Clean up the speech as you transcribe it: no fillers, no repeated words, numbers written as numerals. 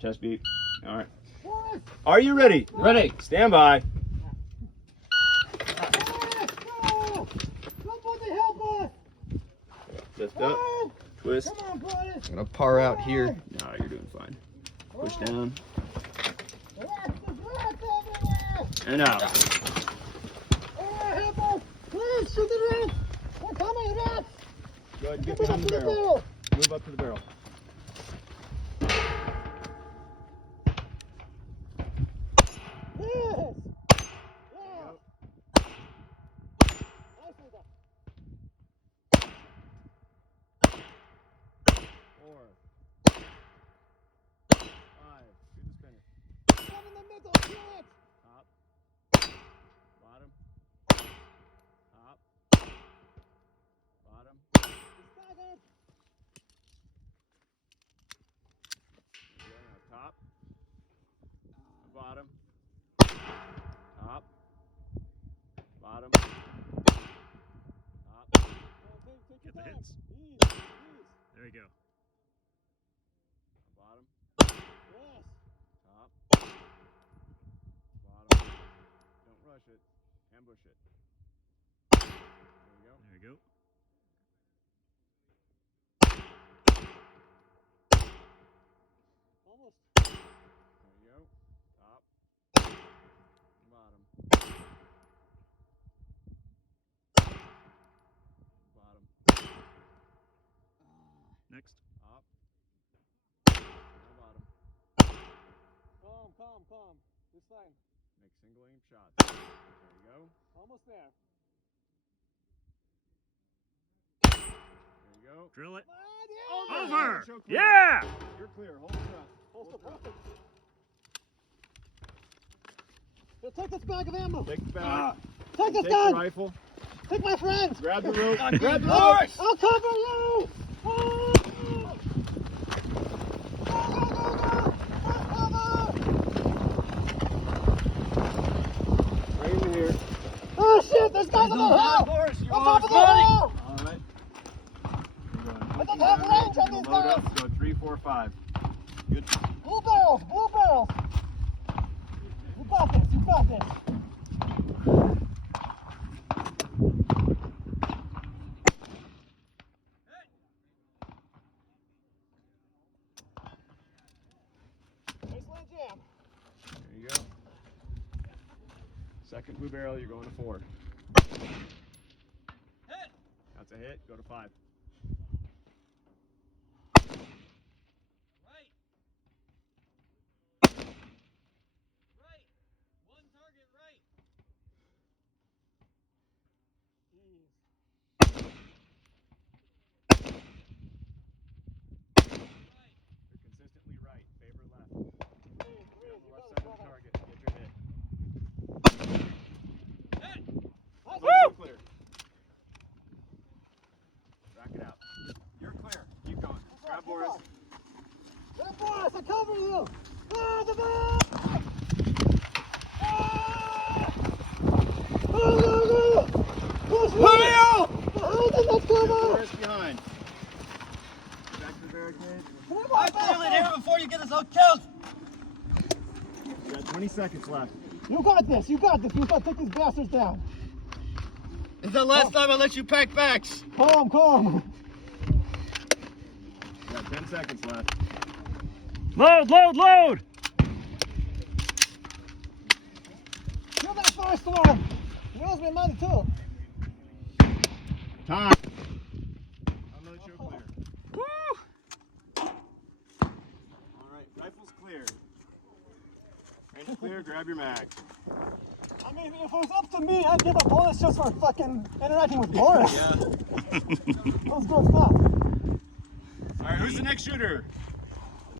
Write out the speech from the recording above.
Chest beat. All right. Are you ready? Ready. Stand by. Somebody help us! Lift up. Twist. Come on, boys! I'm gonna par out here. No, you're doing fine. Push down. Rats, there's rats everywhere! And out. Help us! Please, shoot the rats! We're coming, rats! Go ahead and get Move behind up the to barrel. Move up to the barrel. Yes! Yeah! Nicely done. 4, 5. Do the spinner. One in the middle, kill it! Top. Bottom. Top. Bottom. Staggered! Okay, now top. Bottom. Top. Bottom. Top. Take Get the your time. hits. Ease, ease. There you go. Bottom. Yes. Top. Bottom. Don't rush it. Ambush it. There you go. There you go. Almost. There you go. Top. Bottom. Bottom. Next. Top. And bottom. Calm. This time. Make single aim shots. There you go. Almost there. There you go. Drill it. Yeah. Over. Show clear. Yeah. You're clear. Hold thrust. Hold the perfect. Here, take this bag of ammo. Take the bag. Take this Take the gun. rifle. Take my friends. Grab the rope. Grab Grab the the rope. horse. I'll cover you. Oh. Right in here. Oh shit, there's guys on the hill! Horse, you On are top of the funny. hill! Alright. I don't have range on these Load up. guys! Go 3, 4, 5. Good. Blue barrels! You got this! Wasteland jam. There you go. Second blue barrel, you're going to 4. That's a hit. Go to 5. You're consistently right. Favor left. Be on the left side of the target. Get your hit. Woo! Clear. Rack it out. You're clear. Keep going. Grab Boris. Grab Boris, I cover you! Ah, the ball! Ah! Oh, no! Push me! Behind us, let's Get cover! Boris behind. Back to the barricade. I'm feeling here before you get us all killed. You got 20 seconds left. You got this! You gotta take these bastards down. It's the last time I let you pack bags. Calm. You got 10 seconds left. Load. Kill that firestorm! He owes me money too. Time. I'm gonna show clear. Woo. Alright, rifle's clear. Range clear, grab your mag. I mean, if it was up to me, I'd give a bonus just for fucking interacting with Boris. Yeah. That was good stuff. Alright, who's the next shooter?